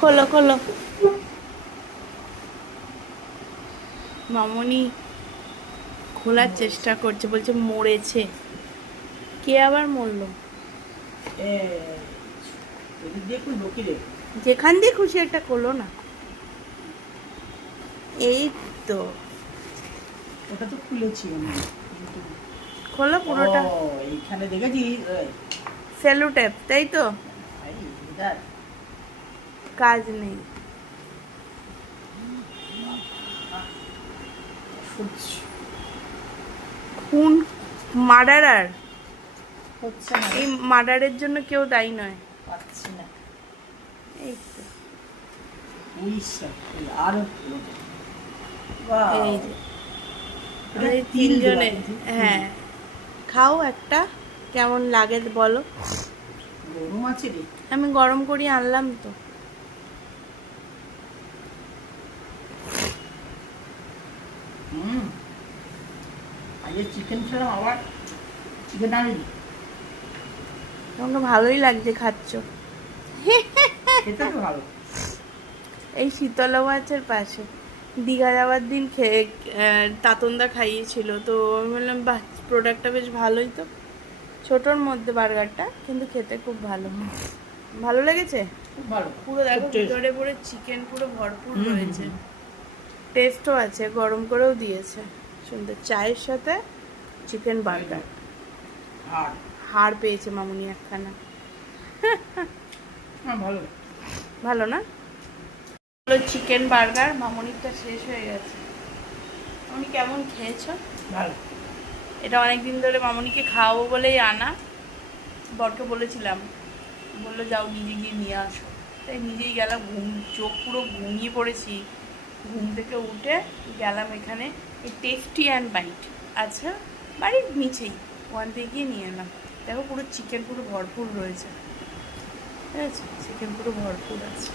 খোলো খোলো। মামনি খোলার চেষ্টা করছে, বলছে মরেছে। কে আবার মরলো? যেখান দিয়ে খুশি একটা খোলো না। এই তো ওটা তো খুলেছি আমি। খোলো পুরোটা। এইখানে দেখেছি সেলো টেপ, তাই তো? কাজ নেই। খুন, মার্ডারার। হচ্ছে না, এই মার্ডারের জন্য কেউ দায়ী নয়। পাচ্ছি না। এই তো আরো এই যে এই তিনজনে। হ্যাঁ, খাও একটা, কেমন লাগে বলো। গরম আছে রে। আমি গরম করি আনলাম তো। আজকে চিকেন ছাড়া আবার চিকেন আনলি? তোমাকে ভালোই লাগছে খাচ্ছ। খেতে তো ভালো। এই শীতলা মাছের পাশে দীঘা যাওয়ার দিন খেয়ে তাতনদা খাইয়েছিল, তো আমি বললাম বাহ, প্রোডাক্টটা বেশ ভালোই তো। ছোটোর মধ্যে বার্গারটা, কিন্তু খেতে খুব ভালো। ভালো লেগেছে খুব ভালো। পুরো। দেখো ভিতরে পুরো চিকেন পুরো ভরপুর রয়েছে। টেস্টও আছে, গরম করেও দিয়েছে সুন্দর। চায়ের সাথে চিকেন বার্গার। হাড় পেয়েছে মামুনি একখানা। ভালো ভালো না? চিকেন বার্গার মামুনিরটা শেষ হয়ে গেছে। মামুনি কেমন খেয়েছো? ভালো। এটা অনেকদিন ধরে মামুনিকে খাওয়াবো বলেই আনা। বরকে বলেছিলাম, বললো যাও নিজে গিয়ে নিয়ে আসো। তাই নিজেই গেলাম। চোখ পুরো ঘুমিয়ে পড়েছি। ঘুম থেকে উঠে গেলাম এখানে, এই টেস্টি অ্যান্ড বাইট আচ্ছা বাড়ির নিচেই, ওখান থেকে গিয়ে নিয়ে এলাম। দেখো পুরো চিকেন পুরো ভরপুর রয়েছে, ঠিক আছে? চিকেন পুরো ভরপুর আছে।